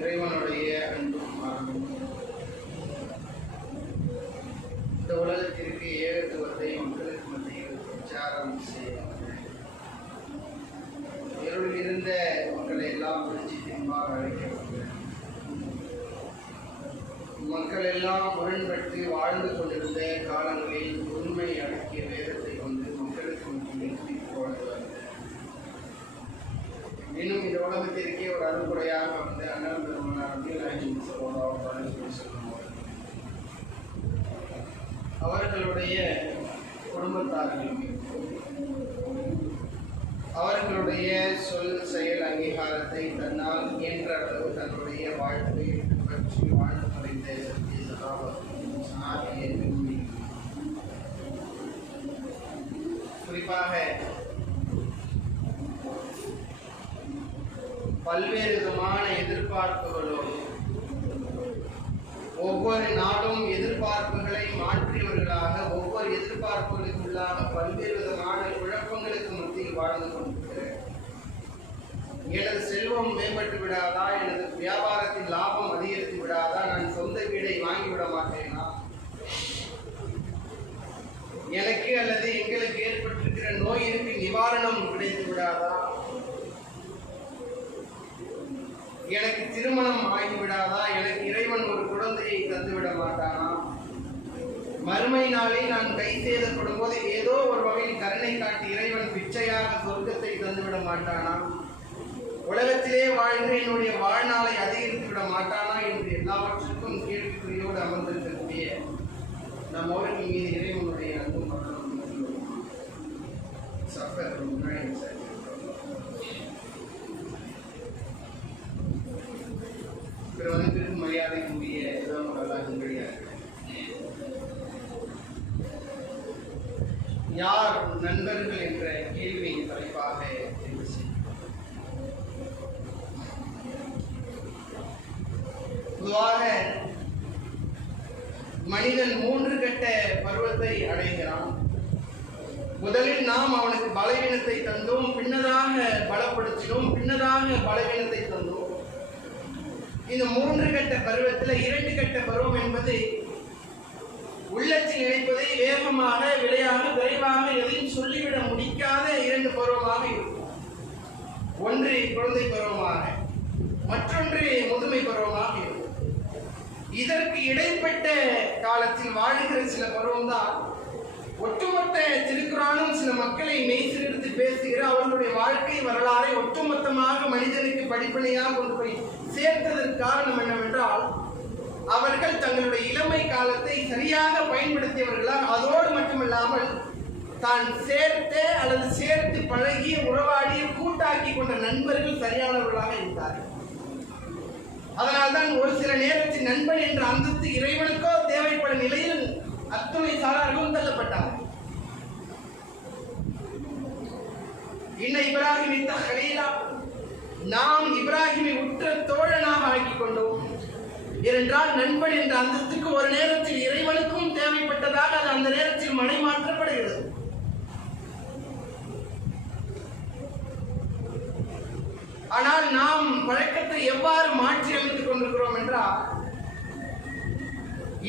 இறைவனுடைய அன்பும் அருளும் இந்த உலகத்திற்கு ஏகத்துவத்தை மக்களுக்கு மத்தியில் பிரச்சாரம் செய்வார்கள். இருளில் இருந்த மக்களை எல்லாம் பிடிச்சி திரும்பாக அழைக்கிறார்கள். மக்கள் எல்லாம் முரண்பட்டு வாழ்ந்து கொண்டிருந்த காலங்களில் உண்மை அடக்கிய வேதத்தை கொண்டு மக்களுக்கு மத்தியில் தீர்ப்பு வழங்குவார்கள். இன்னும் இந்த உலகத்திற்கே ஒரு அறுக்குறையாக வந்து அண்ணன் பெருமனார் அவர்களுடைய குடும்பத்தார்களும் அவர்களுடைய சொல் செயல் அங்கீகாரத்தை தன்னால் இயன்ற அளவு தன்னுடைய வாழ்க்கை பற்றி வாழ்ந்து மறைந்த குறிப்பாக பல்வேறு விதமான எதிர்பார்ப்புகளோடு ஒவ்வொரு நாளும் எதிர்பார்ப்புகளை மாற்றியவர்களாக ஒவ்வொரு எதிர்பார்ப்புகளுக்குள்ளாக பல்வேறு விதமான குழப்பங்களுக்கு மத்தியில் வாழ்ந்து கொண்டிருக்கிறேன். எனது செல்வம் மேம்பட்டு விடாதா, எனது வியாபாரத்தின் லாபம் அதிகரித்து விடாதா, நான் சொந்த வீடை வாங்கிவிட மாட்டேனா, எனக்கு அல்லது எங்களுக்கு ஏற்பட்டிருக்கிற நோயிற்கு நிவாரணம் கிடைத்து விடாதா, எனக்கு திருமணம் ஆகிவிடாதா, எனக்கு இறைவன் ஒரு குழந்தையை தந்துவிட மாட்டானா, மறுமை நாளை நான் கை சேதப்படும் போது ஏதோ ஒரு வகையில் கருணை காட்டி இறைவன் பிச்சையாக சொர்க்கத்தை தந்துவிட மாட்டானா, உலகத்திலே வாழ்ந்து என்னுடைய வாழ்நாளை அதிகரித்து விட மாட்டானா என்று எல்லாவற்றுக்கும் கேள்விக்குறியோடு அமர்ந்திருக்கக்கூடிய நம்மோருக்கு மீது இறைவனுடைய அன்பும் சஃபர் பிறகு மரியாதைக்குரிய யார் நண்பர்கள் என்ற கேள்வியின் தலைப்பாக தேர்வு செய்யும். பொதுவாக மனிதன் 3 கட்ட பருவத்தை அடைகிறான். முதலில் நாம் அவனுக்கு பலவீனத்தை தந்தோம், பின்னதாக பலப்படுத்தினோம், பின்னதாக பலவீனத்தை தந்தோம். இந்த 3 கட்ட பருவத்தில் 2 கட்ட பருவம் என்பது உள்ளத்தில் நினைப்பதை வேகமாக விளையாக விரைவாக எதையும் சொல்லிவிட முடிக்காத 2 பருவமாக இருக்கும். ஒன்று குழந்தை பருவமாக, மற்றொன்று முதுமை பருவமாக இருக்கும். இதற்கு இடைப்பட்ட காலத்தில் வாழ்கிற சில பருவம்தான் ஒட்டுமொத்த திருக்குறானும் சில மக்களை மெய்சிலிருந்து பேசுகிற அவர்களுடைய வாழ்க்கை வரலாறை ஒட்டுமொத்தமாக மனிதனுக்கு படிப்பனையாக கொண்டு போய் சேர்த்ததற்கு காரணம் என்னவென்றால் அவர்கள் தங்களுடைய இளமை காலத்தை சரியாக பயன்படுத்தியவர்களால், அதோடு மட்டுமில்லாமல் தான் சேர்த்து பழகிய உறவாடிய கூட்டாக்கி கொண்ட நண்பர்கள் சரியானவர்களாக இருந்தார்கள். அதனால்தான் ஒரு சில நேரத்தில் நண்பன் என்ற அந்தஸ்து இறைவனுக்கோ தேவைப்படும் நிலையில் அத்துணை சாரார்களும் தள்ளப்பட்டார்கள். இன்ன இப்ராஹிம் இத்த கலீலா, நாம் இப்ராஹிமை உற்ற தோழனாக ஆக்கிக் கொண்டோம். ஏனென்றால் நண்பன் என்ற அந்தஸ்துக்கு ஒரு நேரத்தில் இறைவனுக்கும் தேவைப்பட்டதாக அது அந்த நேரத்தில் மனைமாற்றப்படுகிறது. ஆனால் நாம் பழக்கத்தை எவ்வாறு மாற்றி அமைத்துக் கொண்டிருக்கிறோம் என்றால்,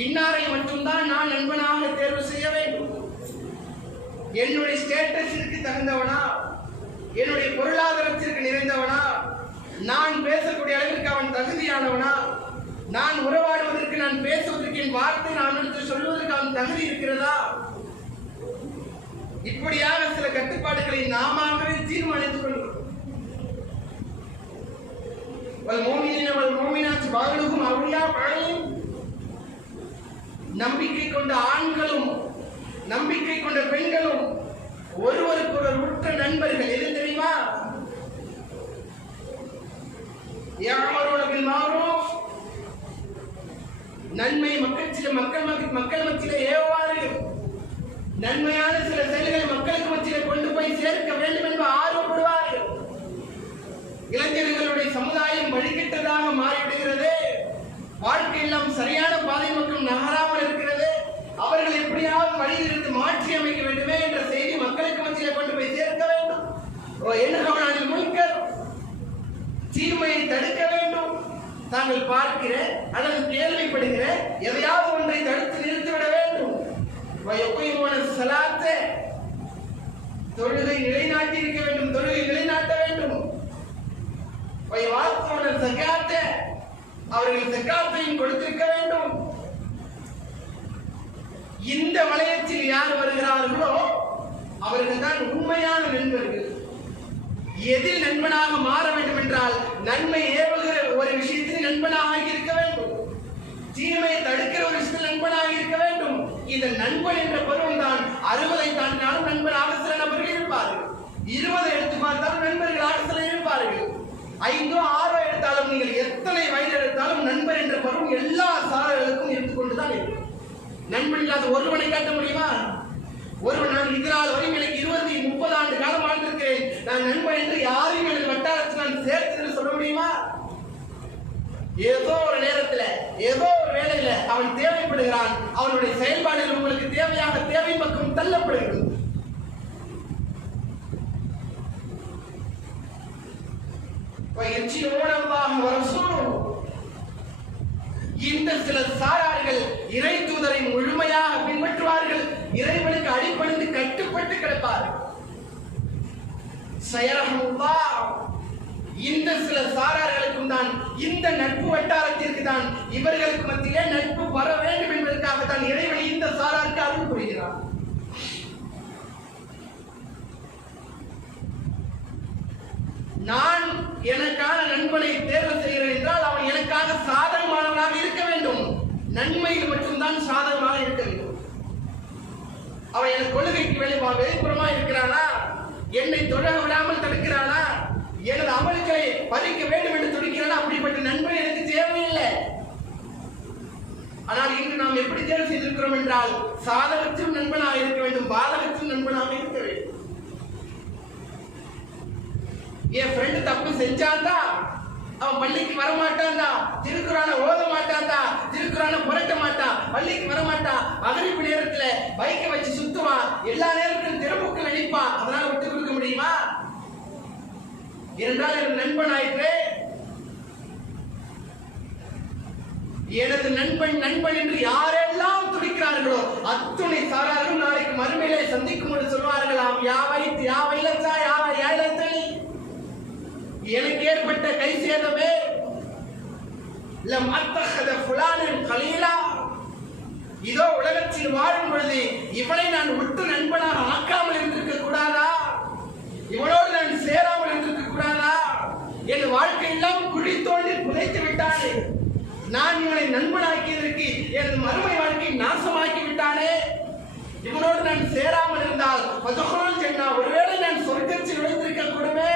இன்னாரை மட்டும்தான் நான் நண்பனாக தேர்வு செய்ய வேண்டும், என்னுடைய ஸ்டேட்டஸிற்கு தகுந்தவனா, என்னுடைய பொருளாதாரத்திற்கு நிறைந்தவனா, நான் பேசக்கூடிய அளவிற்கு அவன் தகுதியானவனா, நான் உறவாடுவதற்கு, நான் பேசுவதற்கு, என் வார்த்தை நான் எடுத்து சொல்வதற்கு அவன் தகுதி இருக்கிறதா, இப்படியாக சில கட்டுப்பாடுகளை நாமவே தீர்மானித்துக் கொள்கிறோம். நம்பிக்கை கொண்ட ஆண்களும் நம்பிக்கை கொண்ட பெண்களும் ஒருவருக்கொருவர் உற்ற நண்பர்கள். எது தெரியுமா? நன்மை மக்கள் மத்தியிலே ஏவாறு, நன்மையான சில செயல்களை மக்களுக்கு மத்தியிலே கொண்டு போய் சேர்க்க வேண்டும் என்று ஆர்வப்படுவார்கள். இளைஞர்களுடைய சமுதாயம் வழிகிட்டதாக மாறிவிடுகிறது. வாழ்க்கையெல்லாம் சரியான பாதை மக்கள் நகராமல் இருக்கிறது. அவர்கள் எப்படியாவது வழியிலிருந்து மாற்றி அமைக்க வேண்டுமே என்ற செய்தி மக்களுக்கு மத்தியிலே கொண்டு போய் சேர்க்க வேண்டும். என்ன முழுக்க தீமையை தடுக்க வேண்டும். தாங்கள் பார்க்கிற அல்லது கேள்விப்படுகிற எதையாவது ஒன்றை தடுத்து நிறுத்திவிட வேண்டும். தொழுகை நிலைநாட்டி இருக்க வேண்டும், தொழுகை நிலைநாட்ட வேண்டும். அவர்கள் ஜகாத்தையும் கொடுத்திருக்க வேண்டும். இந்த வளையத்தில் யார் வருகிறார்களோ அவர்கள் தான் உண்மையான நண்பர்கள். எதில் நண்பனாக மாற வேண்டும் என்றால், நன்மை ஏவுகிற ஒரு விஷயத்தில் நண்பனாக இருக்க வேண்டும், தீமையை தடுக்கிற ஒரு விஷயத்தில் நண்பனாக இருக்க வேண்டும். இந்த நண்பன் என்ற பருவம் தான் 60 தாண்டினாலும் நண்பனாக சில நபர்கள் இருப்பார்கள். 20 எடுத்து பார்த்தாலும் நண்பர்களாக சில இருப்பார்கள். 5 6 எடுத்தாலும், நீங்கள் எத்தனை வயது எடுத்தாலும் நண்பர் என்ற பருவம் எல்லா சாரர்களுக்கும் இருந்து கொண்டுதான் இருக்கும். நண்பன் இல்லாத ஒருவனை காட்ட முடியுமா? ஒருவன் நான் இதனால் வரையும் எனக்கு 20 30 ஆண்டு காலம் வாழ்ந்திருக்கிறேன், நான் நண்பன் என்று யாரையும் எனது வட்டாரத்தில் நான் சேர்த்து சொல்ல முடியுமா? ஏதோ ஒரு நேரத்தில், ஏதோ ஒரு வேளையில அவன் தேவைப்படுகிறான். அவனுடைய செயல்பாடுகள் உங்களுக்கு தேவையாக தேவை பக்கம் தள்ளப்படுகிறது. இந்த சில சாரார்கள் இறை தூதரை முழுமையாக பின்பற்றுவார்கள், இறைவனுக்கு அடிபணிந்து கட்டுப்பட்டு கிடப்பார்கள். இந்த சில சாரார்களுக்கும் தான், இந்த நட்பு வட்டாரத்திற்கு தான், இவர்களுக்கு மத்தியிலே நட்பு வர வேண்டும் என்பதற்காக தான் இறைவன் இந்த சாராருக்கு அருள் புரிகிறார். நான் எனக்கான நண்பனை தேர்வு செய்கிறேன் என்றால் அவன் எனக்காக சாதகமானவனாக இருக்க வேண்டும். நன்மையில் மட்டும்தான் சாதகமாக இருக்க வேண்டும். அவன் என் கொள்கைக்கு வெளிப்புறமா இருக்கிறானா, என்னை தொழ விடாமல் தடுக்கிறானா, எனது அமல்களை பறிக்க வேண்டும் என்று துடிக்கிறானா, அப்படிப்பட்ட நண்பன் எனக்கு தேவையில்லை. ஆனால் இன்று நாம் எப்படி தேர்வு செய்திருக்கிறோம் என்றால், சாதகத்திலும் நண்பனாக இருக்க வேண்டும், பாதகத்திலும் நண்பனாக இருக்க வேண்டும். என் ஃப்ரெண்டு தப்பு செஞ்சாந்தா அவன் பள்ளிக்கு வரமாட்டான்டா, திருக்குறான ஓத மாட்டான்டா, திருக்குறான புரட்ட மாட்டான், பள்ளிக்கு வரமாட்டான், மகரிப்பு நேரத்துல பைக்கை வச்சு சுத்துவான், எல்லா நேரத்திலும் தெருமுக்கள் அடிப்பான், அதனால விட்டு கொடுக்க முடியுமா? என்றால் எனது நண்பன் ஆயிற்று. எனது நண்பன் நண்பன் என்று யாரெல்லாம் துடிக்கிறார்களோ அத்துணை சாராரும் நாளைக்கு மறுமையிலே சந்திக்கும் என்று சொல்வார்களாம், யாவைலத்தா யாவை ஏழத்தனி, எனக்கு ஏற்பட்ட கை சேதமே, இதோ உலகத்தில் வாழும் பொழுது இவனை நான் விட்டு நண்பனாக ஆக்காமல் இருந்திருக்க கூடாதா, இவனோடு நான் சேராமல் இருந்திருக்க கூடாதா, என் வாழ்க்கையெல்லாம் குழி தோண்டி புதைத்து விட்டானே, நான் இவனை நண்பனாக்கியதற்கு எனது மறுமை வாழ்க்கை நாசமாக்கி விட்டானே, இவனோடு நான் சேராமல் இருந்தால் ஒருவேளை நான் சொர்க்கத்தில் நுழைந்திருக்க கூடவே.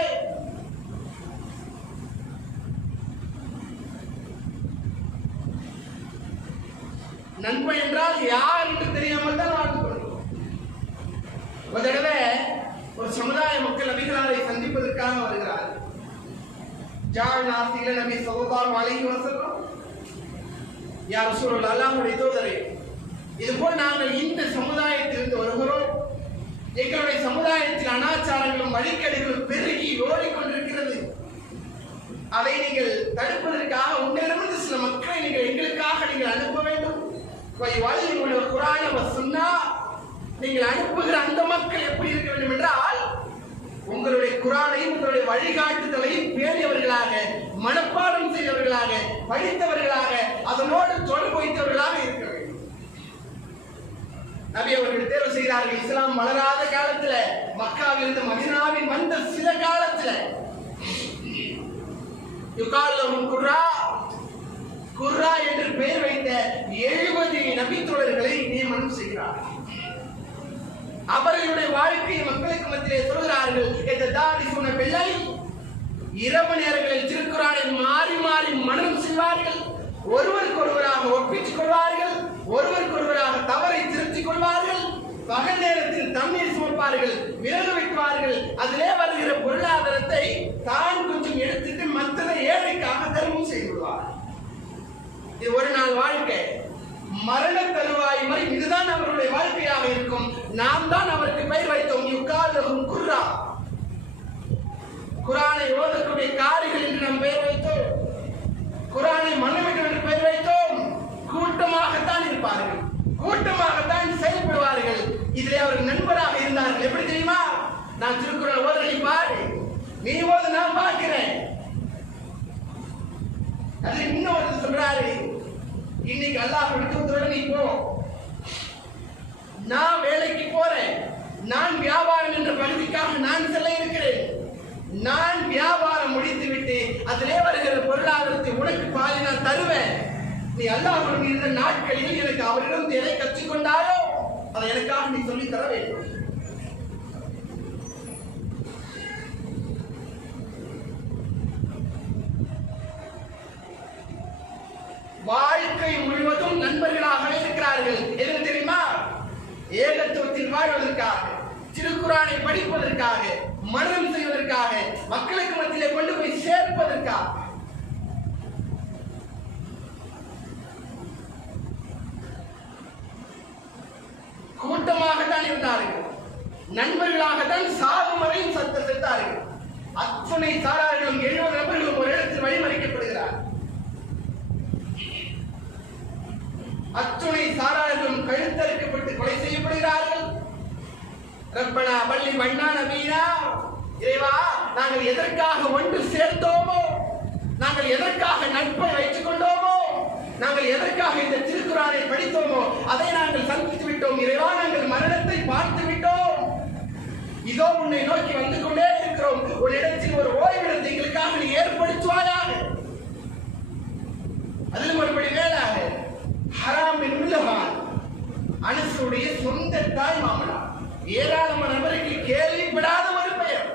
நண்பன் என்றால் யார் என்று தெரியாமல் தான் வாழ்ந்து கொள்கிறோம். ஒரு தடவை ஒரு சமுதாய மக்கள் நபிகளாரை சந்திப்பதற்காக வருகிறார். நபி ஸல்லல்லாஹு அலைஹி வஸல்லம், யா ரசூலுல்லாஹ், அல்லாஹ்வுடைய தூதரே, இதுபோல் நாங்கள் இந்த சமுதாயத்திலிருந்து வருகிறோம், எங்களுடைய சமுதாயத்தில் அனாச்சாரங்களும் வழிகேடுகளும் பெருகி ஓடிக்கொண்டிருக்கிறது, அதை நீங்கள் தடுப்பதற்காக உங்களிடமிருந்து சில மக்களை நீங்கள் எங்களுக்காக நீங்கள் அனுப்ப வேண்டும். குர்ஆன வ சுன்னா, நீங்கள் அனுப்புகிற அந்த மக்கள் எப்படி இருக்க வேண்டும் என்றால் உங்களுடைய குர்ஆனையும் உங்களுடைய வழிகாட்டுதலையும் பேணியவர்களாக, மனப்பாடம் செய்தவர்களாக, படித்தவர்களாக, அதனோடு தொடர்பு வைத்தவர்களாக இருக்க வேண்டும். நபி அவர்கள் தேர்வு செய்கிறார்கள். இஸ்லாம் வளராத காலத்துல, மக்காவிலிருந்து மதீனாவில் வந்த சில காலத்துல குர்ரா என்று பெயர் வைத்த 70 நபித்தோழர்களை நியமனம் செய்கிறார். அவர்களுடைய வாழ்க்கையை மக்களுக்கு மத்தியிலே சொல்கிறார்கள். இந்த தாடி சொன்ன பிள்ளை இரவு நேரங்களில் திருக்குர்ஆனை மாறி மாறி மனனம் செய்வார்கள். ஒருவருக்கொருவராக ஒப்பிட்டுக் கொள்வார்கள். ஒருவருக்கொருவராக தவறை திருத்திக் கொள்வார்கள். பகல் நேரத்தில் தண்ணீர் சுமப்பார்கள், விறகு வைப்பார்கள். அதிலே வருகிற பொருளாதாரத்தை தான் கொஞ்சம் எடுத்துட்டு மற்றதை ஏழைக்காக தர்மம் செய்து கொள்வார்கள். இது ஒரு நாள் வாழ்க்கை. மரண தருவாய் வரை இதுதான் அவருடைய வாழ்க்கையாக இருக்கும். நாம் தான் அவருக்கு பெயர் வைத்தோம் யுகாலஹும் குர்ரா, குர்ஆனை ஓதக்கூடிய காரிகள் என்று நாம் பெயர் வைத்தோம். குர்ஆனை மன்னர்கள் என்று பெயர் வைத்தோம். கூட்டமாகத்தான் இருப்பார்கள், கூட்டமாகத்தான் செயல்படுவார்கள். இதிலே அவர்கள் நண்பராக இருந்தார்கள். எப்படி தெரியுமா? நான் திருக்குறள் ஓதனை பாரு, நீ ஓத, நான் பார்க்கிறேன். அது இன்னொரு சொல்றாரு, இன்னைக்கு அல்லாஹ் விடுத்ததுடன் நீ போ, நான் வேலைக்கு போறேன், நான் வியாபாரம் என்ற பகுதிக்காக நான் செல்ல இருக்கிறேன். நான் வியாபாரம் முடித்து விட்டு அதிலே வருகிற பொருளாதாரத்தை உனக்கு பாதி நான் தருவேன். நீ அல்லாஹ்வுடன் இருந்த நாட்களில் எனக்கு அவரிடம் எதை கற்றுக்கொண்டாயோ அதை எனக்காக நீ சொல்லி தர வேண்டும். வாழ்க்கை முழுவதும் நண்பர்களாக இருக்கிறார்கள். எது தெரியுமா? ஏகத்துவத்தில் வாழ்வதற்காக, திருக்குர்ஆனை படிப்பதற்காக, மனனம் செய்வதற்காக, மக்களுக்கு மத்தியிலே கொண்டு போய் சேர்ப்பதற்காக. கூட்டமாகத்தான் இருந்தார்கள், நண்பர்களாகத்தான் சாகும் வரையும் செத்தார்கள். அத்துணை சாரார்களும் 70 நபர்களும் ஒரு இடத்தில் வழிமறிக்கப்படுகிறார். அத்துணை சாரார்களும் கழுத்தறுக்கப்பட்டு கொலை செய்யப்படுகிறார்கள். ரப்பனா பள்ளி வண்ணா நபீனா, இறைவா நாங்கள் எதற்காக ஒன்று சேர்த்தோமோ, நாங்கள் எதற்காக நட்பை வைத்துக் கொண்டோமோ, நாங்கள் எதற்காக இந்த திருக்குர்ஆனை படித்தோமோ அதை நாங்கள் சந்தித்து விட்டோம். இறைவா நாங்கள் மரணத்தை பார்த்து விட்டோம். இதோ உன்னை நோக்கி வந்து கொண்டே இருக்கிறோம். ஒரு இடத்தில் ஒரு ஓய்விடத்தை எங்களுக்காக நீ ஏற்படுத்துவாயாக. அதிலும் ஒருபடி மேலாக ஹராம் என்பதுதான் அனசுடைய சொந்த தாய் மாமனார். ஏராளமான நபருக்கு கேள்விப்படாத ஒரு பெயர்.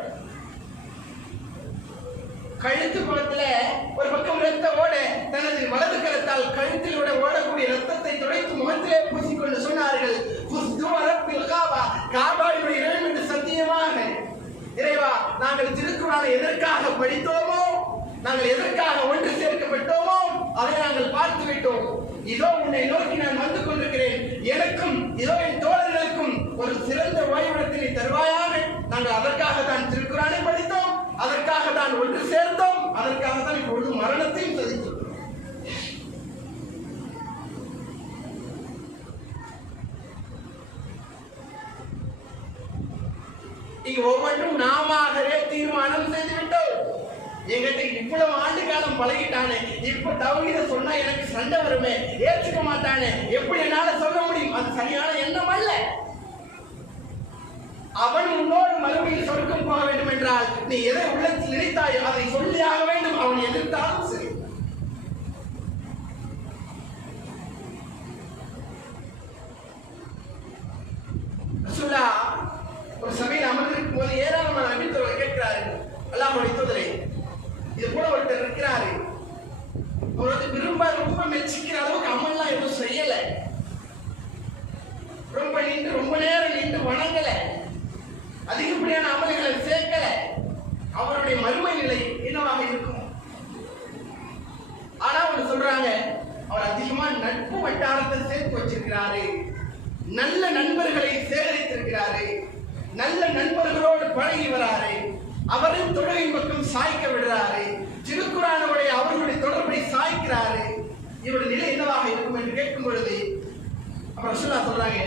கழுத்து குளத்துல ஒரு பக்கம் ரத்த ஓட தனது வலது கரத்தால் கழுத்தில் ஓடக்கூடிய ரத்தத்தை துடைத்து முகத்திலே பூசிக்கொண்டு சொன்னார்கள், காபாவினுடைய இறைவன் என்று சத்தியமாக இறைவா நாங்கள் திருக்குர்ஆனை எதற்காக படித்தோமோ, நாங்கள் எதற்காக ஒன்று சேர்க்கப்பட்டோமோ அதை நாங்கள் பார்த்து விட்டோம். இதோ உன்னை நோக்கி நான் வந்து கொண்டிருக்கிறேன். எனக்கும் இதோ என் தோழர்களுக்கும் ஒரு சிறந்த ஓய்விடத்தினை தருவாயாக. நாங்கள் அதற்காக தான் திருக்குர்ஆனை படித்தோம், அதற்காக தான் ஒன்று சேர்ந்தோம், அதற்காக தான் இப்பொழுது மரணத்தையும் சந்தித்தோம். இங்கு ஒவ்வொன்றும் நாமவே தீர்மானம் செய்து விட்டோம். எங்கிட்ட இவ்வளவு ஆண்டு காலம் பழகிட்டானே, இப்ப தௌஹீத சொன்னா எனக்கு சண்டை வருமே, ஏற்றுக்க மாட்டானே, எப்படி என்னால சொல்ல முடியும்? அது சரியான எண்ணம் அல்ல. அவன் உன்னோடு மறுமையில் சொர்க்கம் போக வேண்டும் என்றால் நீ எதை உள்ளத்தில் நினைத்தாயோ அதை சொல்லியாக வேண்டும். அவன் எதிர்த்தாலும் சரி. ரசூலுல்லாஹ் ஒரு சபையில் அமர்ந்திருக்கும் போது ஏராளமான நபித்தோழர்கள் கேட்கிறார்கள், அல்லாஹ்வுடைய தூதரே, இது போல ஒருத்தர் இருக்கிறாரு, அவர் வந்து ரொம்ப மெச்சிக்கிற அளவுக்கு அமல்லாம் எதுவும் செய்யல, ரொம்ப நேரம் நின்று வணங்கல, அதிகப்படியான அமல்களை சேர்க்கல, அவருடைய மறுமை நிலை என்னவாக இருக்கும்? ஆனா அவங்க சொல்றாங்க, அவர் அதிகமா நட்பு வட்டாரத்தை சேர்த்து வச்சிருக்கிறாரு, நல்ல நண்பர்களை சேகரித்திருக்கிறாரு, நல்ல நண்பர்களோடு பழகி வராரு, அவரின் தொழுகை பக்கம் சாய்க்க விடுறாரு, திருக்குர்ஆனை பார்க்கிறாரு, இவருடைய நிலை என்னவாக இருக்கும் என்று கேட்கும் பொழுது அப்புறம் ரசூலுல்லாஹ் சொல்றாங்க,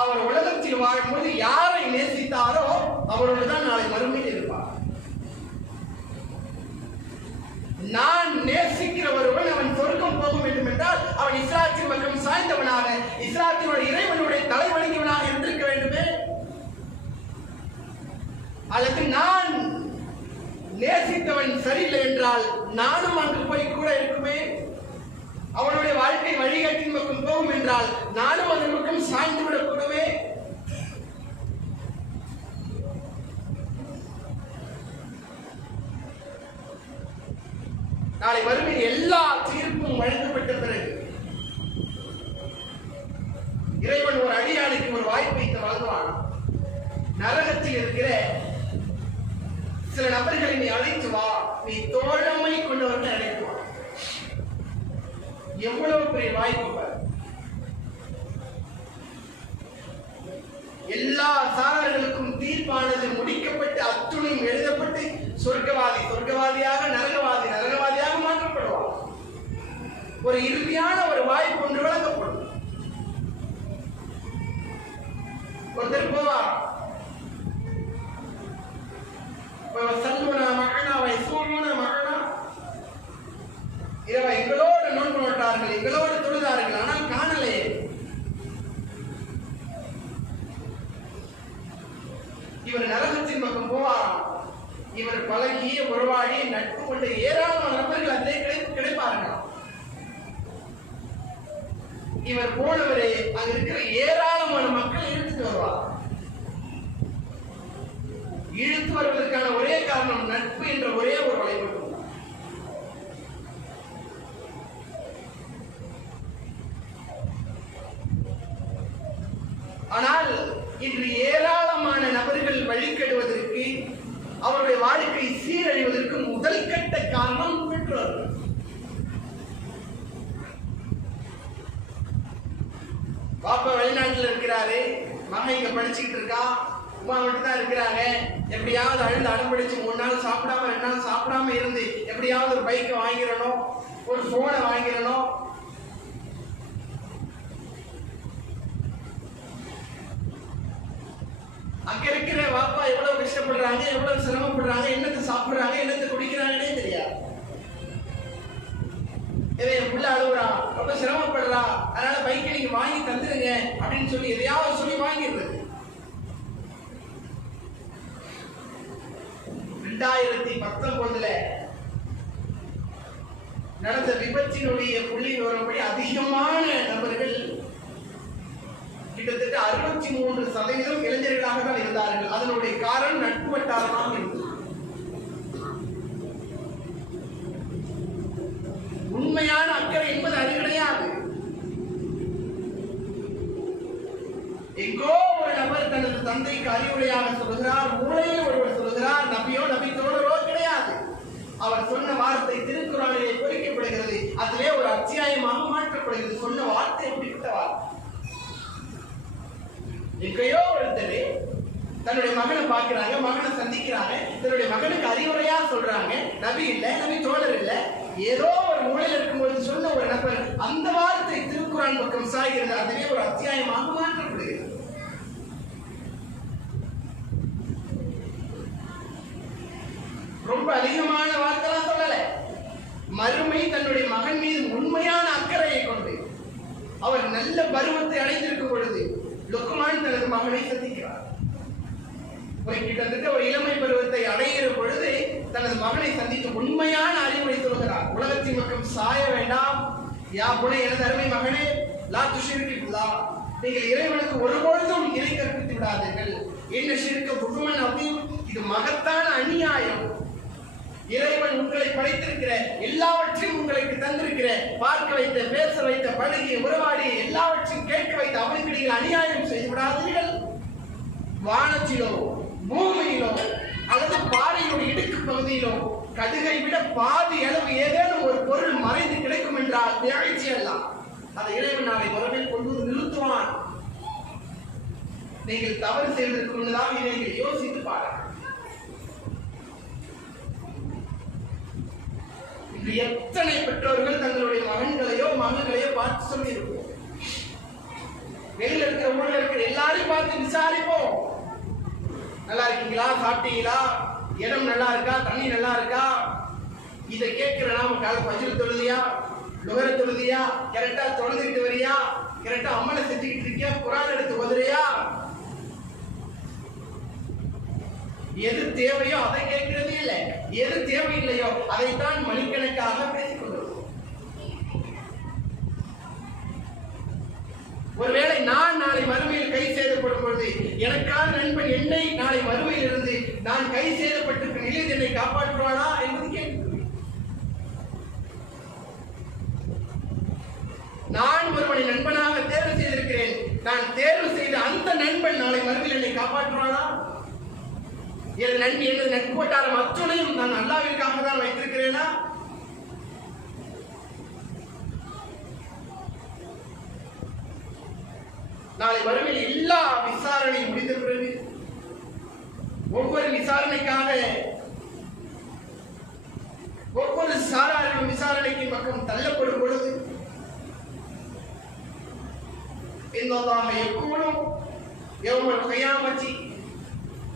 அவர் உலகத்தில் வாழும்போது யாரை நேசித்தாரோ அவரோடு தான் நாளை மறுமையில் இருப்பார். நான் நேசிக்கிற ஒருவன் அவன் சொர்க்கம் போக வேண்டும் என்றால் அவன் இஸ்லாத்தின் பக்கம் சாய்ந்தவனாக, இஸ்லாத்தினுடைய இறைவனுடைய தலைவணங்கியவனாக இருந்திருக்க வேண்டுமே. அல்லது நான் நேசித்தவன் சரியில்லை என்றால் நானும் அங்கு போய் கூட இருக்குமே. அவனுடைய வாழ்க்கை வழிகாட்டின் பக்கம் போகும் என்றால் நானும் அதன் பக்கம் சாய்ந்து விடக்கூடவே. நாளை மறுமையில் எல்லா தீர்ப்பும் வழங்கப்பட்ட பிறகு இறைவன் ஒரு அடியானுக்கு ஒரு வாய்ப்பை வழங்குவான். நரகத்தில் இருக்கிற சில நபர்களை நீ அழைத்து வா, நீ தோழமை கொண்டவர்கள் அழைத்து வா. எவ்வளவு பெரிய வாய்ப்பு! எல்லா சாரர்களுக்கும் தீர்ப்பானது முடிக்கப்பட்டு அத்துணையும் எழுதப்பட்டு சொர்க்கவாதி சொர்க்கவாதியாக, நரகவாதி நரகவாதியாக மாற்றப்படுவார். ஒரு இறுதியான ஒரு வாய்ப்பு ஒன்று வழங்கப்படும். ஒருத்தர் போவார், எங்களோடு நோன்பு நோட்டார்கள், எங்களோடு தொழுதார்கள், ஆனால் காணலையே. இவர் நரகத்தின் பக்கம் போவாராம். இவர் பழகிய உறவாடி நட்பு கொண்ட ஏராளமான நபர்கள் அதே கிடைப்பார்கள். இவர் போனவரே அங்க இருக்கிற ஏராளமான மக்கள் இழுத்துட்டு வருவார். இழுத்து வருவதற்கான ஒரே காரணம் நட்பு என்ற ஒரே ஒரு வழிபாடு. ஆனால் இன்று ஏராளமான நபர்கள் வழிகெடுவதற்கு, அவருடைய வாழ்க்கை சீரழிவதற்கு முதல் கட்ட காரணம் பெற்றோர்கள். பாப்பா வெளிநாட்டில் இருக்கிறாரு, மகன் இங்க படிச்சுக்கிட்டு இருக்கா, உமா மட்டும் தான் இருக்கிறாங்க. எப்படியாவது அழுந்து அடம்பிடிச்சு 3 நாள் சாப்பிடாம 2 நாள் சாப்பிடாம இருந்து எப்படியாவது ஒரு பைக்கை வாங்கிடணும், ஒரு போனை வாங்கிடணும். அங்க இருக்கிற பாப்பா எவ்வளவு கஷ்டப்படுறாங்க, எவ்வளவு சிரமப்படுறாங்க, என்னத்தை சாப்பிடுறாங்க, என்னத்தை குடிக்கிறாங்கன்னே தெரியாது. என் பிள்ளை அழுகுறா, ரொம்ப சிரமப்படுறா, அதனால பைக்கை நீங்க வாங்கி தந்துருங்க அப்படின்னு சொல்லி எதையாவது சொல்லி வாங்கிடுறது. 2019 நடந்த விபத்தினுடைய புள்ளி விவரப்படி அதிகமான நபர்கள் கிட்டத்தட்ட 63% இளைஞர்களாக தான் இருந்தார்கள். அதனுடைய காரணம் நட்பு வட்டாரமாக இருந்தது. உண்மையான அக்கறை என்பது அது கிடையாது. எங்கோ ஒரு நபர் தனது தந்தைக்கு அறிவுரையாக சொல்கிறார், மூளையில் ஒருவர் சொல்கிறார், நபியோ நபி தோழரோ கிடையாது. அவர் சொன்ன வார்த்தை திருக்குறானிலே பொறிக்கப்படுகிறது, அதிலே ஒரு அத்தியாயமாக மாற்றப்படுகிறது. சொன்ன வார்த்தை எப்படிப்பட்ட வார்த்தை! எங்கேயோ ஒருத்தர் தன்னுடைய மகனை பார்க்கிறாங்க, மகனை சந்திக்கிறாங்க, தன்னுடைய மகனுக்கு அறிவுரையா சொல்றாங்க. நபி இல்ல, நபி தோழர் இல்ல, ஏதோ ஒரு மூலையில் இருக்கும்போது சொன்ன ஒரு நபர், அந்த வார்த்தை திருக்குறான் பக்கம் சாய்கிறது, அதிலே ஒரு அத்தியாயமாக மாற்றப்படுகிறது. ரொம்ப அதிகமான வார்த்தைலாம் சொல்லல. மறுமை தன்னுடைய மகன் மீது உண்மையான அக்கறையை கொண்டு அவர் நல்ல பருவத்தை அடைந்திருக்கும் பொழுது லுக்மான் தனது மகனை சந்திக்கிறார். கிட்டத்தட்ட ஒரு இளமை பருவத்தை அடைகிற பொழுது தனது மகனை சந்தித்து உண்மையான அறிவுரை சொல்கிறார். உலகத்தின் பக்கம் சாய வேண்டாம், யா புனை, எனது அருமை மகனே, லா துஷ்ரிக் பில்லாஹ், நீங்கள் இறைவனுக்கு ஒருபொழுதும் இணை கற்பித்து விடாதீர்கள். என்ன ஷிர்க புதுமன் அதையும், இது மகத்தான அநியாயம். இறைவன் உங்களை படைத்திருக்கிற எல்லாவற்றையும் உங்களுக்கு தந்திருக்கிற, பார்க்க வைத்த, பேச வைத்த, பழகிய, உறவாடிய, எல்லாவற்றையும் கேட்க வைத்த அவனுக்கு நீங்கள் அநியாயம் செய்து விடாதீர்கள். வானத்திலோ பூமியிலோ அல்லது பாறையுடைய இடுக்கு பகுதியிலோ கடுகை விட பாதி அளவு ஏதேனும் ஒரு பொருள் மறைந்து கிடைக்கும் என்றால் நிகழ்ச்சி எல்லாம் அதை இறைவன் நாளை வரவில் கொண்டு நிறுத்துவான். நீங்கள் தவறு செய்வதற்கு முன்னதாக இதை யோசித்து பாருங்கள். இன்று எத்தனை பெற்றோர்கள் தங்களுடைய மகன்களையோ மகன்களையோ பார்த்து சொல்லி இருப்போம். வெளியில் இருக்கிற ஊரில் இருக்கிற எல்லாரையும் பார்த்து விசாரிப்போம். நல்லா இருக்கீங்களா, சாப்பிட்டீங்களா, இடம் நல்லா இருக்கா, தண்ணி நல்லா இருக்கா, இதை கேட்கிற நாம கால பஜ்ர் தொழுதியா, லுஹர தொழுதியா, கரெக்டா தொழுதுட்டு வரியா, கரெக்டா அமலை செஞ்சுக்கிட்டு இருக்கியா, குரான் எடுத்து உதறியா, எது தேவையோ அதை கேட்கிறதே இல்லை, எது தேவையில்லையோ அதைத்தான் மணிக்கணக்காக பேசிக் கொள்வோம். ஒருவேளை நான் நாளை மறுமையில் கை சேதப்படும் பொழுது எனக்கான நண்பன் என்னை நாளை மறுமையில் இருந்து நான் கை சேதப்பட்டிருக்க நிலையில் என்னை காப்பாற்றுவானா என்பது கேள்வி. நான் ஒருவனை நண்பனாக தேர்வு செய்திருக்கிறேன், நான் தேர்வு செய்த அந்த நண்பன் நாளை மறுமையில் என்னை காப்பாற்றுவானா? எனது நட்பு வட்டாரம் அத்துணையும் நான் அல்லாஹ்விற்காக தான் வைத்திருக்கிறேனா? நாளை மறுமையில் எல்லா விசாரணையும் முடிந்த பிறகு ஒவ்வொரு விசாரணைக்காக ஒவ்வொரு சாராரும் விசாரணைக்கு பக்கம் தள்ளப்படும் பொழுது இன்னல்லாஹ யகூலு யௌமல் கியாமத்தி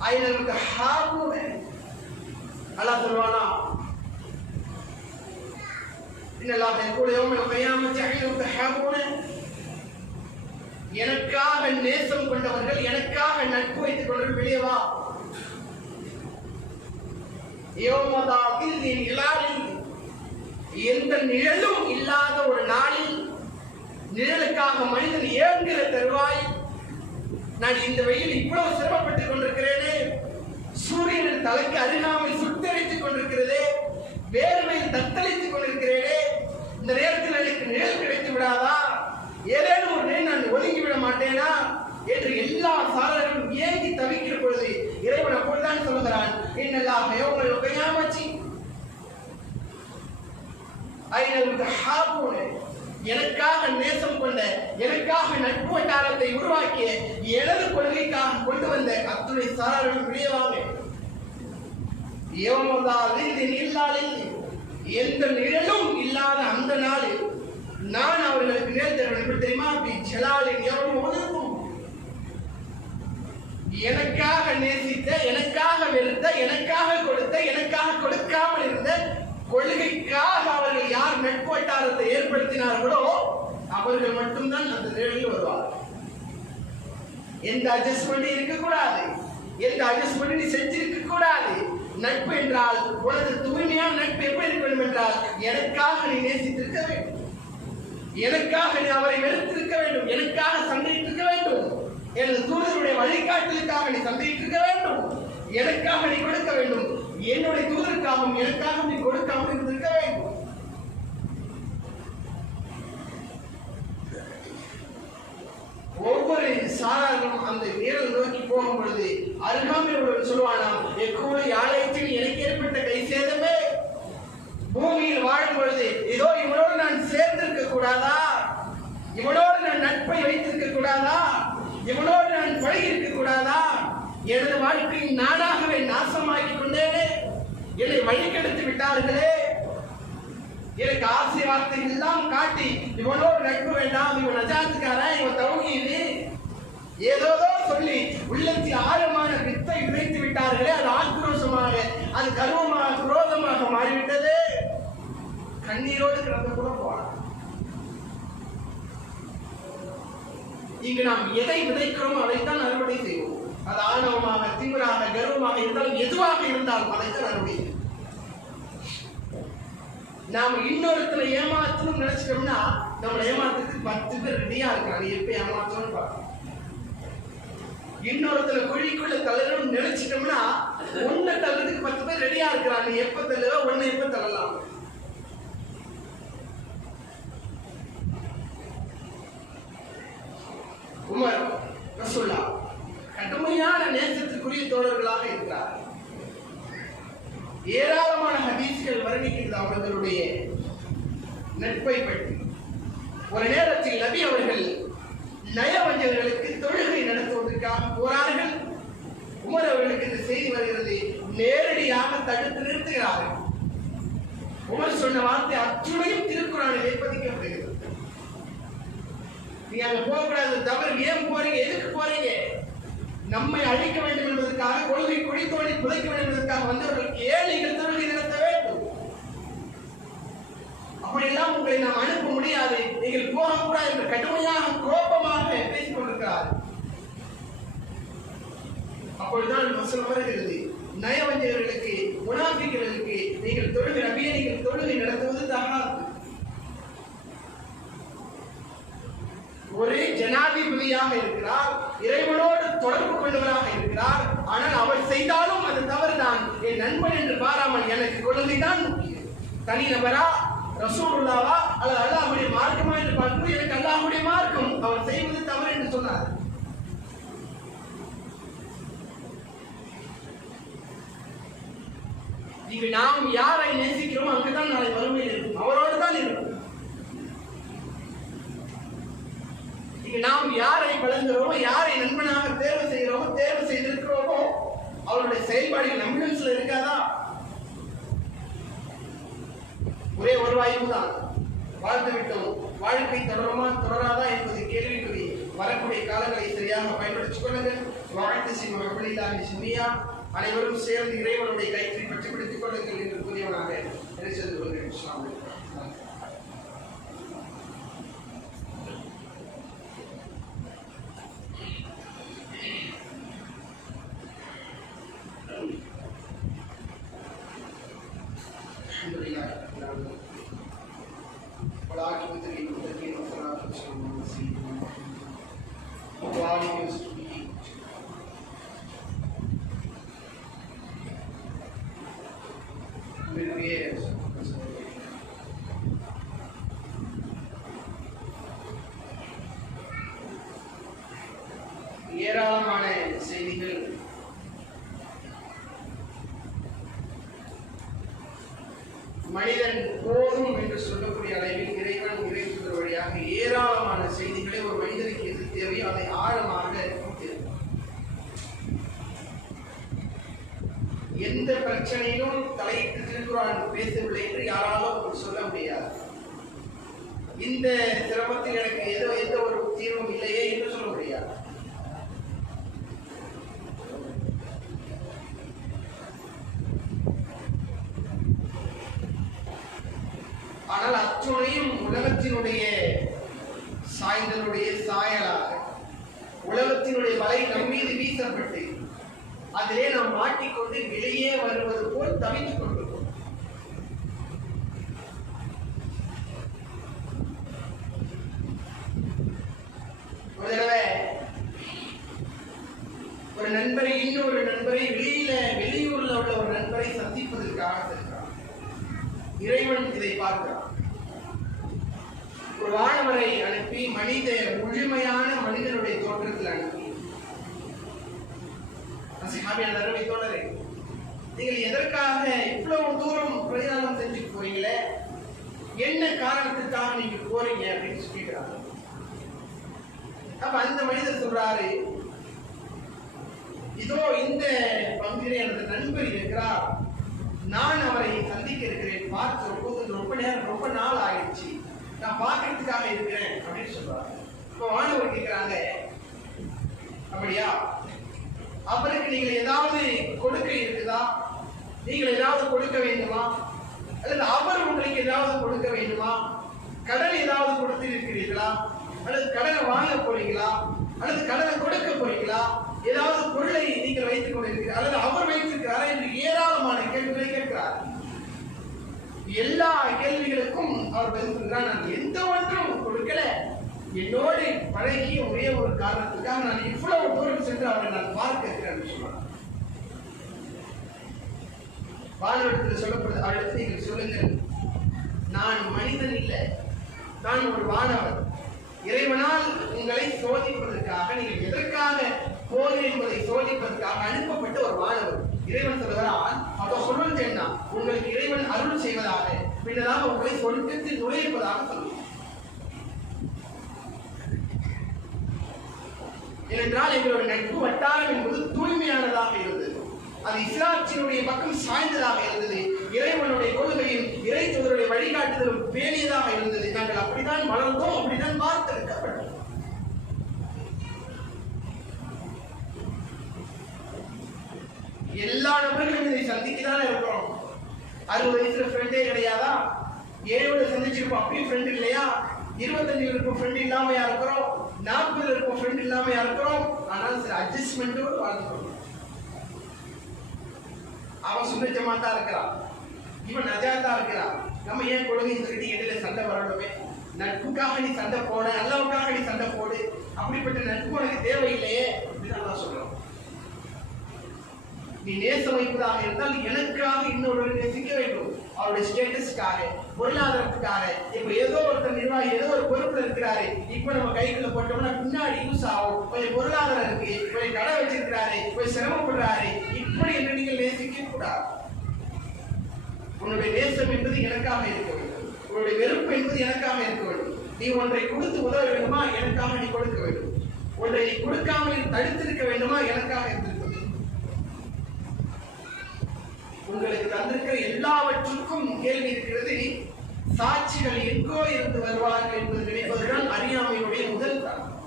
ஐனல் முத்தஹாபூன. அல்லாஹ் சொல்வானா, இன்னல்லாஹ யகூலு யௌமல் கியாமத்தி ஐனல் முத்தஹாபூன, எனக்காக நேசம் கொண்டவர்கள், எனக்காக நட்பு வைத்துக் கொண்டவர்கள் வெளியே வா. எந்த நிழலும் இல்லாத ஒரு நாளில் நிழலுக்காக மனிதன் ஏங்குகிற தருவாய், நான் இந்த வெயில் இவ்வளவு சிரமப்பட்டுக் கொண்டிருக்கிறேனே, சூரியனின் தலைக்கு அருகாமல் சுட்டரித்துக் கொண்டிருக்கிறதே, வேர்வையில் தத்தளித்துக் கொண்டிருக்கிறேனே, இந்த நேரத்தில் எனக்கு நிழல் கிடைத்து விடாதா, ஏதேனும் ஒரு நேரம் நான் ஒதுங்கிவிட மாட்டேனா என்று எல்லா சாரர்களும் ஏங்கி தவிக்கிற பொழுது இறைவன் அப்பொழுதுதான் சொல்லுகிறான், இன்னல்லாஹ யௌமல் கியாமத்தி ஐனல் முத்தஹாபூன, எனக்காக நேசம் கொண்ட, எனக்காக நட்பு வட்டாரத்தை உருவாக்கிய, எனது கொள்கைக்காக கொண்டு வந்த அத்துணை சாரர்களும் விளைவாங்க. எந்த நிழலும் இல்லாத அந்த நாளில் நான் அவர்களுக்கு நேர் தருவேன் தெரியுமா? எனக்காக நேசித்த, எனக்காக வெறுத்த, எனக்காக கொடுத்த, எனக்காக கொடுக்காமல் இருந்த கொள்கைக்காக அவர்கள் யார் நட்பு வட்டாரத்தை ஏற்படுத்தினார்களோ அவர்கள் மட்டும்தான் அந்த நிலையில் வருவார்கள். எந்த அட்ஜஸ்ட்மெண்ட் இருக்கக்கூடாது, எந்த அட்ஜஸ்ட்மெண்ட் நீ செஞ்சிருக்க கூடாது. நட்பு என்றால் உனது தூய்மையான நட்பு எப்படி இருக்க வேண்டும் என்றால், எனக்காக நீ நேசித்திருக்க வேண்டும், எனக்காக நீ அவரை வெறுத்திருக்க வேண்டும், எனக்காக சண்டையிட்டிருக்க வேண்டும், எனது தூதருடைய வழிகாட்டலுக்காக நீ சண்டையிட்டிருக்க வேண்டும், எனக்காக நீ கொடுக்க வேண்டும், என்னுடைய தூதருக்காகவும் எனக்காக நீ கொடுக்காமல் இருந்திருக்க வேண்டும். ஒவ்வொரு சாராரும் அந்த நேரம் நோக்கி போகும் பொழுது அருகாமையில் சொல்லுவானாம், எக்கூட யாழையத்தில் எனக்கு ஏற்பட்ட கை சேதமே, பூமியில் வாழும் பொழுது இதோ இவனோடு நான் சேர்ந்திருக்க கூடாதா, இவனோடு நான் நட்பை வைத்திருக்க கூடாதா, இவனோடு நான் பழகி இருக்க கூடாதா, எனது வாழ்க்கையை நானாகவே நாசமாக்கி கொண்டேனே, என்னை வழிகெடுத்து விட்டார்களே, எனக்கு ஆசை வார்த்தைகள் எல்லாம் காட்டி இவனோடு நட்பு வேண்டாம், இவன் நஜாத்துக்காரன், இவன் தௌஹீது ஏதோதோ சொல்லி உள்ளத்தில் ஆழமான வித்தை விதைத்து விட்டார்களே, அது ஆக்ரோஷமாக, அது கர்வமாக, குரோதமாக மாறிவிட்டது. கண்ணீரோடு கிடந்த கூட போலாம். இங்கு நாம் எதை விதைக்கிறோம் அதைத்தான் அறுவடை செய்வோம். அது ஆணவமாக, தீவிரமாக, கர்வமாக இருந்தாலும் எதுவாக இருந்தாலும் அதைத்தான் அறுவடை. நாம இன்னொருத்தரை ஏமாத்தணும் நினைச்சிட்டோம்னா நம்மளை ஏமாத்துக்கு 10 பேர் ரெடியா இருக்காங்க, எப்ப ஏமாத்தணும்னு பார்க்கணும். இன்னொருத்தரை குழிக்குள்ள தள்ளணும்னு நினைச்சிட்டோம்னா ஒன்ன தள்ளதுக்கு 10 பேர் ரெடியா இருக்கிறாங்க, எப்ப தள்ளுவ ஒன்ன எப்ப தள்ளலாம். உமர் ரசூலுல்லாஹ் கடுமையான நேசத்துக்குரிய தோழர்களாக இருக்கிறார். ஏராளமான ஹதீஸ்கள் வர்ணிக்கின்ற அவர்களுடைய நட்பை பற்றி. ஒரு நேரத்தில் நபி அவர்கள் நயவஞ்சகர்களுக்கு தொழுகை நடத்துவதற்காக போறார்கள். உமர் அவர்களுக்கு இந்த செய்தி வருகிறது, நேரடியாக தடுத்து நிறுத்துகிறார்கள். உமர் சொன்ன வார்த்தை அத்துணையும் திருக்குறானிலே பதிக்கப்படுகிறது. நீங்க அங்க போகக்கூடாது, தவறு. ஏன் போறீங்க? எதுக்கு போறீங்க? நம்மை அழிக்க வேண்டும் என்பதற்காக, கொள்கை குடித்தோடி புதைக்க வேண்டும் என்பதற்காக வந்தவர்களுக்கு ஏன் நீங்கள் தொழுகை நடத்த வேண்டும்? அப்படியெல்லாம் உங்களை நாம் அனுப்ப முடியாது, நீங்கள் போகக்கூடாது என்று கடுமையாக கோபமாக பேசிக் கொண்டிருக்கிறார். அப்பொழுதுதான் வசனம் வருகிறது, நயவஞ்சகர்களுக்கு, முனாஃபிக்குகளுக்கு நீங்கள் தொழுகை, நபியே நீங்கள் தொழுகை நடத்துவது தகாது. ஒரு ஜனாதிபதியாக இருக்கிறார், இறைவனோடு தொடர்பு கொண்டவராக இருக்கிறார். ஆனால் அவர் செய்தாலும் அது தவறுதான். என் நண்பன் என்று பாராமல் எனக்கு கொள்கைதான் முக்கியம். தனிநபரா, ரசூலுல்லாவா அல்லது அல்லாஹ்வுடைய மார்க்கமா என்று பார்க்கும்போது எனக்கு அல்லாஹ்வுடைய மார்க்கம், அவர் செய்வது தவறு என்று சொன்னார். இங்கு நாம் யாரை நேசிக்கிறோம் அங்குதான் நாளை வறுமையில் இருக்கும், அவரோடு தான் இருக்கும். நாம் யாரை வழங்குகிறோமோ, யாரை நண்பனாக தேர்வு செய்கிறோமோ, தேர்வு செய்திருக்கிறோமோ, அவருடைய செயல்பாடுகள் நம்மிடம் இருக்காதா? ஒரே ஒரு வாய்ப்பு தான், வாழ்ந்து விட்டோம், வாழ்க்கை தொடருமா தொடராதா என்பது கேள்விக்குறி. வரக்கூடிய காலங்களை சரியாக பயன்படுத்திக் கொள்ளுங்கள். வாழ்த்து சிம்மியா அனைவரும் சேர்ந்து இறைவனுடைய கயிற்றை பற்றி பிடித்துக் கொள்ளுங்கள் என்று கூறியவனாக சென்று கொள்கிறேன். ஏராளமான செய்திகள் மனிதன் போதும் என்று சொல்லக்கூடிய அளவில் இறைவன் இறைவன் வழியாக ஏராளமான செய்திகளை ஒரு மனிதனுக்கு எது தேவையோ அதை ஆழமாக எந்த பிரச்சனையிலும் தலையிட்டு திருக்குறான் பேசவில்லை என்று யாராலும் சொல்ல முடியாது. இந்த சிரமத்தில் எனக்கு எந்த ஒரு தீர்வும் இல்லையே என்று சொல்ல முடியாது. ஆனால் அத்துணையும் உலகத்தினுடைய சாய்ந்தனுடைய சாயலாக, உலகத்தினுடைய வலை நம் மீது வீசப்பட்டு அதிலே நாம் மாட்டிக்கொண்டு வெளியே வருவது போல் தவித்துக் கொண்டிருக்கிறோம். ஒரு தடவை ஒரு நண்பரை, இன்னொரு நண்பரை வெளியூர்ல உள்ள ஒரு நண்பரை சந்திப்பதற்காக சென்றார். இறைவன் இதை பார்க்கிறார். ஒரு வானவரை அனுப்பி, முழுமையான மனிதனுடைய தோற்றத்தில் அனுப்பி, அருமை தோழரே, நீங்கள் எதற்காக இவ்வளவு தூரம் பிரயாணம் செஞ்சு போறீங்களே, என்ன காரணத்துக்காக நீங்க போறீங்க அப்படின்னு சொல்லிக்கிறாங்க. அப்ப அந்த மனிதர் சொல்றாரு, இதோ இந்த பங்கிலே எனது நண்பர் இருக்கிறார், நான் அவரை சந்திக்க இருக்கிறேன், பார்த்து ரொம்ப நாள் ஆயிடுச்சு, நான் பார்க்கறதுக்காக இருக்கிறேன் அப்படின்னு சொல்றாரு. இப்போ மாணவர் கேட்கிறாங்க, அப்படியா, அவருக்கு நீங்கள் ஏதாவது கொடுக்க இருக்குதா, நீங்கள் ஏதாவது கொடுக்க வேண்டுமா, அல்லது அவர் உங்களுக்கு ஏதாவது கொடுக்க வேண்டுமா, கடன் ஏதாவது கொடுத்திருக்கிறீர்களா, அல்லது கடனை வாங்க போறீங்களா, அல்லது கடனை கொடுக்க போறீங்களா, ஏதாவது பொருளை நீங்கள் வைத்துக் கொண்டிருக்கிறீர்கள், அல்லது அவர் வைத்திருக்கிறாரா என்று ஏராளமான கேள்விகளை கேட்கிறார். எல்லா கேள்விகளுக்கும் அவர் பதில் சொல்கிறார், நான் எந்த ஒன்றும் கொடுக்கல, என்னோடு பழகிய ஒரே ஒரு காரணத்துக்காக நான் இவ்வளவு தூரம் சென்று அவரை நான் பார்க்க இருக்கிறேன் சொல்றார். வானவரிடத்தில் சொல்லப்படுது, அடுத்து நீங்கள் சொல்லுங்கள், நான் மனிதன் இல்லை, நான் ஒரு வானவர், இறைவனால் உங்களை சோதிப்பதற்காக, நீங்கள் எதற்காக போகிறீர்கள் என்பதை சோதிப்பதற்காக அனுப்பப்பட்ட ஒரு வானவர். இறைவன் சொல்கிறான், அப்ப சொல்வது என்ன, உங்களுக்கு இறைவன் அருள் செய்வதாக, பின்னதாக உங்களை சொர்க்கத்தில் நுழைப்பதாக சொல்லுவார். ஏனென்றால் எங்களுடைய நட்பு வட்டாரம் என்பது தூய்மையானதாக இருந்தது, அது இஸ்லாத்தினுடைய பக்கம் சாய்ந்ததாக இருந்தது. இறைவனுடைய கொள்கையும் இறை தூதருடைய வழிகாட்டுதலும் பேணியதாக இருந்தது. நாங்கள் அப்படித்தான் வளர்ந்தோம், அப்படித்தான் வார்த்தெடுக்கப்பட்டோம். எல்லா நபர்களும் இதை சந்திக்கதானே இருக்கிறோம். 60 வயசுல ஃப்ரெண்டே கிடையாதா? 7 சந்திச்சிருப்போம், அப்படியும் ஃப்ரெண்ட் இல்லையா? 25 இருக்கும் ஃப்ரெண்ட் இல்லாமையா இருக்கிறோம், 40 இருக்கும் ஃப்ரெண்ட் இல்லாமையா இருக்கிறோம். ஆனால் சில அட்ஜஸ்ட்மெண்டோடு வாழ்ந்துக்கிறோம். அவன் சுண்ணச்சமா தான் இருக்கிறான், இவன் நஜாத்தா இருக்கிறான். நம்ம ஏன் கொள்கை சொல்லிட்டு இடையில சண்டை வரணுமே? நட்புக்காக நீ சண்டை போட, அல்லாவுக்காக நீ சண்டை போடு. அப்படிப்பட்ட நட்பு உனக்கு தேவையில்லையே அப்படின்னு நான் சொல்றோம். நீ நேசம் வைப்பதாக இருந்தால் எனக்காக இன்னொரு நேசிக்க வேண்டும். அவருடைய ஸ்டேட்டஸ்க்காக, பொருளாதாரத்துக்காக. இப்ப ஏதோ ஒருத்தர் நிர்வாகி ஏதோ ஒரு பொறுப்புல இருக்கிறாரு, இப்ப நம்ம கைக்குள்ள போட்டோம்னா பின்னாடி யூஸ் ஆகும். கொஞ்சம் பொருளாதாரம் இருக்கு, கொஞ்சம் கடை வச்சிருக்கிறாரு, கொஞ்சம் சிரமப்படுறாரு, இப்படி என்று நீங்கள் நேசிக்க கூடாது. உன்னுடைய நேசம் என்பது எனக்காக இருக்க வேண்டும், உன்னுடைய வெறுப்பு என்பது எனக்காக இருக்க வேண்டும். நீ ஒன்றை கொடுத்து உதவ வேண்டுமா? எனக்காக நீ கொடுக்க வேண்டும். ஒன்றை நீ கொடுக்காமல் தடுத்திருக்க வேண்டுமா? எனக்காக இருந்திருக்க வேண்டும். உங்களுக்கு தந்திருக்கிற எல்லாவற்றுக்கும் கேள்வி இருக்கிறது. சாட்சிகள் எங்கோ இருந்து வருவார்கள் என்பது நினைப்பதுதான் அறியாமையுடைய முதல் காரணம்.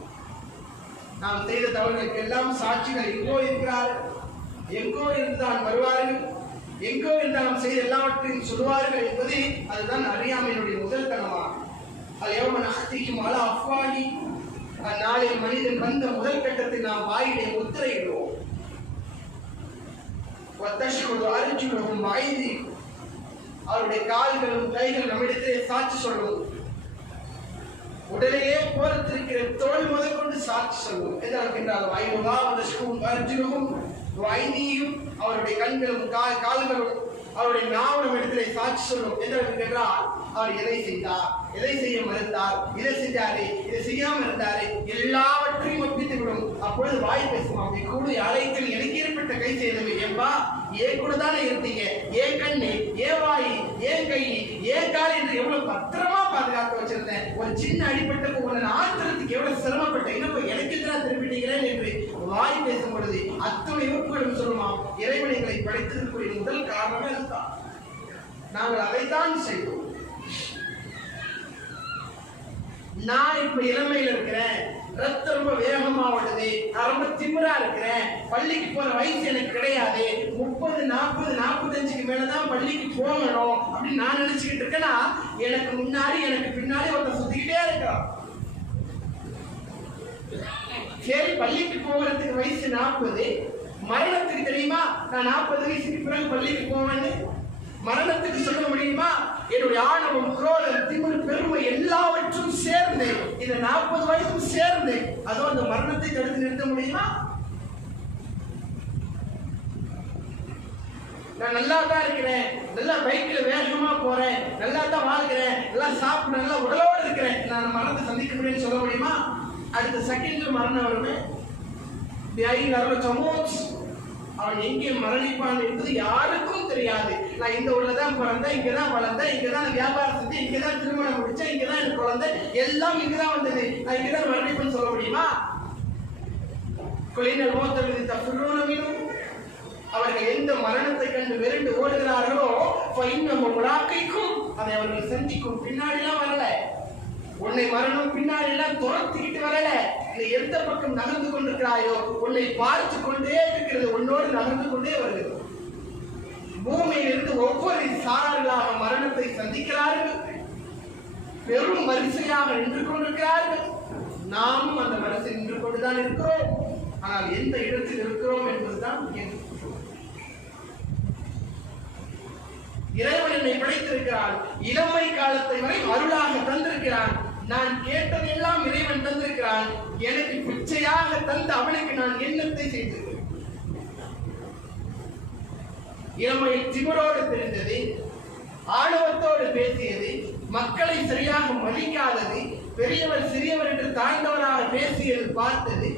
நாம் செய்த தவறுகளுக்கு எல்லாம் சாட்சிகள் எங்கோ இருக்கிறார்கள், எங்கோ இருந்துதான் வருவார்கள், எங்கோ இருந்து நாம் செய்த எல்லாவற்றையும் சொல்வார்கள் என்பது அதுதான் அறியாமையினுடைய முதல் தனமாகும். அந்நாளில் மனிதன் வந்த முதல் கட்டத்தில் நாம் வாயிலை முத்திரையிடுவோம். அவருடைய கால்களும் கைகள் நம்மிடத்திலே சாட்சி சொல்லும். உடலையே போரத்திருக்கிற தோல் முதல் கொண்டு சாட்சி சொல்லும். அவருடைய கண்களும் கால்களும் அவருடைய நாவலும் இடத்திலே சாட்சி சொல்லும். என்றால் அவர் எதை செய்தார், எதை செய்ய மறுத்தார், இதை செஞ்சாரு, இதை செய்யாம இருந்தாரு, எல்லாவற்றையும் ஒப்பித்து விடும். அப்பொழுது வாய் பேசும். அப்படி கூட அழைக்கல் எனக்கு ஏற்பட்ட கை செய்தவை ஏன்பா, ஏன் கூட தானே இருந்தீங்க, ஏன் கண்ணு, ஏன் வாய், ஏன் கை, ஏன் கால் என்று எவ்வளவு பத்திரமா பாதுகாக்க வச்சிருந்தேன். ஒரு சின்ன அடிப்பட்ட உங்களை ஆத்திரத்துக்கு எவ்வளவு சிரமப்பட்டேன், இன்னும் எனக்கு தான் திருப்பிட்டீங்களேன் என்று வாய் பேசும் பொழுது அத்தனை உறுப்புகளும் சொல்லுமா. இறைவனைகளை படைத்திருக்கூடிய முதல் காரணமே அதுதான். நாங்கள் அதைத்தான் செய்தோம். நான் இப்ப இளமையில இருக்கிறேன், ரத்தம் ரொம்ப வேகமா ஓடுது, நான் ரொம்ப திமிரா இருக்கிறேன், பள்ளிக்கு போற வயசு எனக்கு கிடையாது, 30, 40, 45க்கு மேலதான் பள்ளிக்கு போகணும் அப்படின்னு நான் நினைச்சுக்கிட்டு இருக்கேன்னா, எனக்கு முன்னாடி எனக்கு பின்னாடி ஒருத்தர் சுத்திக்கிட்டே இருக்கிறான். சரி, பள்ளிக்கு போகிறதுக்கு வயசு 40, மரணத்துக்கு தெரியுமா நான் 40 வயசுக்கு பிறகு பள்ளிக்கு போவேன்னு? மரணத்துக்கு சொல்ல முடியுமா? என்னுடைய ஆணவம், குரோதம், திமிரு, பெருமை எல்லாவற்றும் சேர்ந்து இந்த 40 வயசும் சேர்ந்து அதோ அந்த மரணத்தை தடுத்து நிறுத்த முடியுமா? நான் நல்லா தான் இருக்கிறேன், நல்லா பைக்ல வேகமா போறேன், நல்லா தான் வாழ்கிறேன், நல்லா சாப்பிட்டு நல்லா உடலோடு இருக்கிறேன், நான் மரணத்தை சந்திக்க முடியும்னு சொல்ல முடியுமா? அடுத்த செகண்ட்ல மரணம் வருமே. அவன் எங்கே மரணிப்பான் என்பது யாருக்கும் தெரியாது. நான் இந்த ஊர்லதான் பிறந்தேன், இங்கதான் வளர்ந்தேன், இங்கதான் வியாபாரம் செஞ்சேன், இங்கதான் திருமணம் முடிச்சேன், இங்கதான் எனக்கு குழந்தை, எல்லாம் இங்கதான் வந்தது, நான் இங்கதான் மரணிப்பேன்னு சொல்ல முடியுமா? அவர்கள் எந்த மரணத்தை கண்டு விரண்டு ஓடுகிறார்களோ அதை அவர்கள் சந்திக்கும். பின்னாடிலாம் வரல, உன்னை மரணம் பின்னாடி எல்லாம் துரத்திக்கிட்டு வரல. நீ எந்த பக்கம் நகர்ந்து கொண்டிருக்கிறாயோ உன்னை பார்த்து கொண்டே இருக்கிறது, உன்னோடு நகர்ந்து கொண்டே வருகிறது. பூமியில் இருந்து ஒவ்வொரு சாரர்களாக மரணத்தை சந்திக்கிறார்கள், பெரும் வரிசையாக நின்று கொண்டிருக்கிறார்கள். நாமும் அந்த வரிசை நின்று கொண்டுதான் இருக்கிறோம். ஆனால் எந்த இடத்தில் இருக்கிறோம் என்பதுதான் கேள்வி. இறைவன் என்னை படைத்திருக்கிறான், இளமை காலத்தை வரை அருளாக தந்திருக்கிறான். நான் கேட்டதெல்லாம் இறைவன் தந்திருக்கிறான். எனக்கு பிச்சையாக தந்து அவனுக்கு நான் எண்ணத்தை செய்திருக்கிறேன். இளமையில் திமிரோடு தெரிந்தது, ஆணவத்தோடு பேசியது, மக்களை சரியாக மதிக்காதது, பெரியவர் சிறியவர் என்று தாழ்ந்தவராக பேசியது பார்த்தது,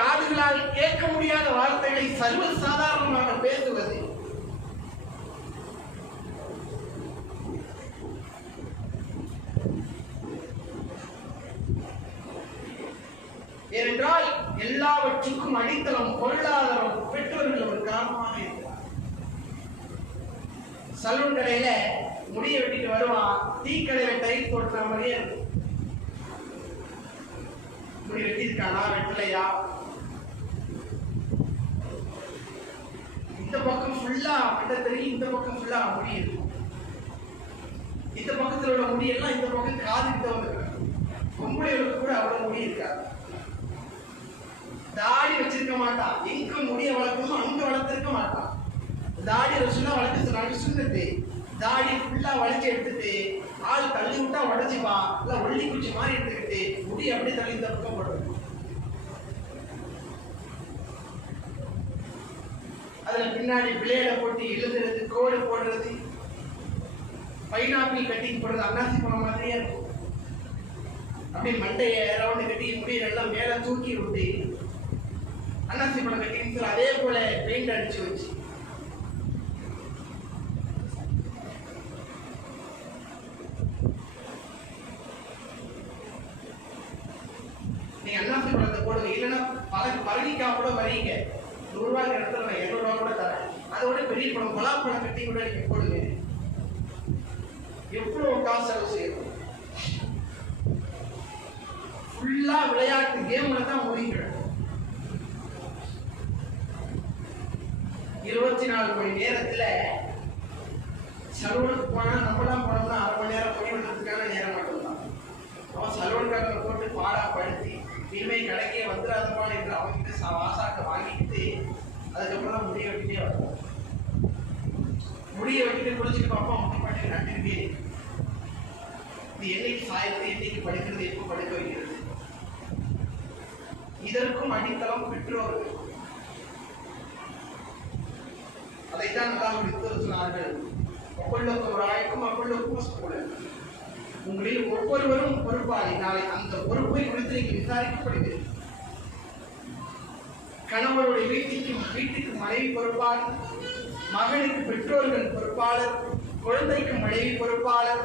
காதுகளால் கேட்க முடியாத வார்த்தைகளை சர்வ சாதாரணமாக பேசுவது, ஏனென்றால் எல்லாவற்றுக்கும் அடித்தளம் பொருளாதாரம், பெற்றோர்கள் ஒரு காரணமாக இருக்கிறார். சலூன் கடையில முடிய வெட்டிட்டு வருவான், டீ கடையில டைட் போடுற மாதிரியே இருக்கும். முடி வெட்டிருக்கானா வெட்டலையா, இந்த பக்கம் ஃபுல்லா கிட்ட தெரியும், இந்த பக்கம் ஃபுல்லா முடி இருக்கும். இந்த பக்கத்துல உள்ள முடி எல்லாம் இந்த பக்கம் காது கிட்ட வந்துருக்காங்க. பொம்பளைகளுக்கு கூட அவ்வளவு முடி இருக்காது. தாடி வச்சிருக்க மாட்டான், எங்க முடிய வளர்க்கணுமோ அங்க வளர்த்திருக்க மாட்டான். தாடி ரசுல்லா வளர்க்க சொன்னாங்க, சுண்ணத்து. தாடி ஃபுல்லா வளைச்சு எடுத்துட்டு ஆள் தள்ளி விட்டா உடச்சிப்பான், இல்ல ஒல்லி குச்சி மாதிரி எடுத்துக்கிட்டு முடி அப்படியே தள்ளி இந்த பக்கம் போடுறது. அதுல பின்னாடி பிளேட போட்டு எழுதுறது, கோடு போடுறது, பைனாப்பிள் கட்டிங் போடுறது, அன்னாசி பழம் மாதிரியே இருக்கும். அப்படியே மண்டைய ரவுண்டு கட்டி முடியெல்லாம் மேல தூக்கி விட்டு அன்னாசி பழம் கட்டிங் அதே போல பெயிண்ட் அடிச்சு வச்சு நீங்க அன்னாசி பழத்தை போடுங்க. இல்லைன்னா பரங்கிக்காய் கூட வரீங்க, 100 ரூபாய் இடத்துல நான் 200 ரூபாய் கூட தரேன். அதோட பெரிய பழம் பலாப்பழம் கட்டி கூட நீங்க போடுங்க. எவ்வளவு காசு செலவு செய்யணும். ஃபுல்லா விளையாட்டு கேம்ல தான் முடிக்கிறேன். 24 மணி நேரத்துல சலூனுக்கு போனா நம்மளாம் போனோம்னா 1/2 மணி நேரம் போய் விடுறதுக்கான நேரம் மட்டும்தான். அவன் சலூன்காரனை போட்டு பாடாப்படுத்தி இனிமே கடைக்கே வந்துடாதப்பா என்று அவங்கிட்ட வாசாக்க வாங்கிட்டு அதுக்கப்புறம் தான் முடிய வெட்டிட்டே வருவோம். முடிய வெட்டிட்டு குளிச்சுட்டு பாப்பா முடி பாட்டு நட்டுக்கிட்டே இது என்னைக்கு சாயத்து, என்னைக்கு படுக்கிறது, எப்போ படுக்க வைக்கிறது. இதற்கும் அடித்தளம் பெற்றோர்கள். அதைத்தான் நல்லா சொன்னார்கள், ஒவ்வொருக்கும் ஒரு ஆய்க்கும் ஒவ்வொருக்கும் ஸ்கூல். உங்களில் ஒவ்வொருவரும் பொறுப்பாளி. நாளை அந்த பொறுப்பை குறித்து நீங்கள் விசாரிக்கப்படுகிறது. கணவருடைய வீட்டுக்கு மனைவி பொறுப்பாளர், மகனுக்கு பெற்றோர்கள் பொறுப்பாளர், குழந்தைக்கு மனைவி பொறுப்பாளர்.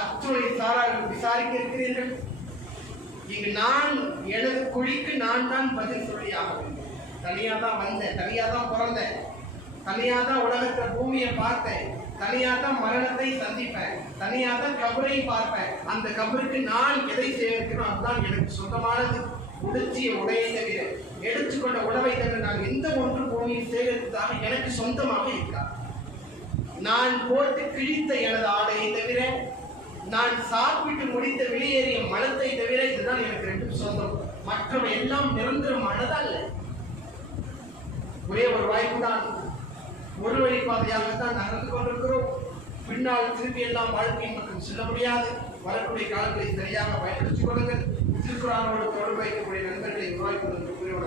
அத்துணை சாரார்கள் விசாரிக்க இருக்கிறீர்கள். இங்கு நான் எனது குழிக்கு நான் தான் பதில் சொல்லி ஆக வேண்டும். தனியா தான் வந்தேன், தனியா தான் பிறந்தேன், தனியா தான் உலகத்தை பூமியை பார்த்தேன், தனியா தான் மரணத்தை சந்திப்பேன், தனியா தான் கபரை பார்ப்பேன். அந்த கபருக்கு நான் எதை சேர்க்கிறோம் அதுதான் எனக்கு சொந்தமானது. உடுத்திய உடையை தவிர, எடுத்துக்கொண்ட உணவை தவிர நான் எந்த ஒன்று பூமியில் சேகரித்ததாக எனக்கு சொந்தமாக இருக்கிறார். நான் போட்டு கிழித்த எனது ஆடையை தவிர, நான் சாப்பிட்டு முடித்த வெளியேறிய மலத்தை தவிர இதுதான் எனக்கு ரெண்டும் சொந்தம். மற்றவை எல்லாம் நிரந்தரமானது அல்ல. ஒரே ஒரு வாய்ப்பு தான், ஒரு வழிபாதையாகத்தான் நடந்து கொண்டிருக்கிறோம். பின்னால் திருப்பி எல்லாம் வாழ்க்கையின் பக்கம் செல்ல முடியாது. வரக்கூடிய காலங்களை சரியாக பயன்படுத்திக் கொள்ளுங்கள். திருக்குறானோடு தொடர்பு வைக்கக்கூடிய நண்பர்களை உருவாக்கி கொண்டு கூறியோடு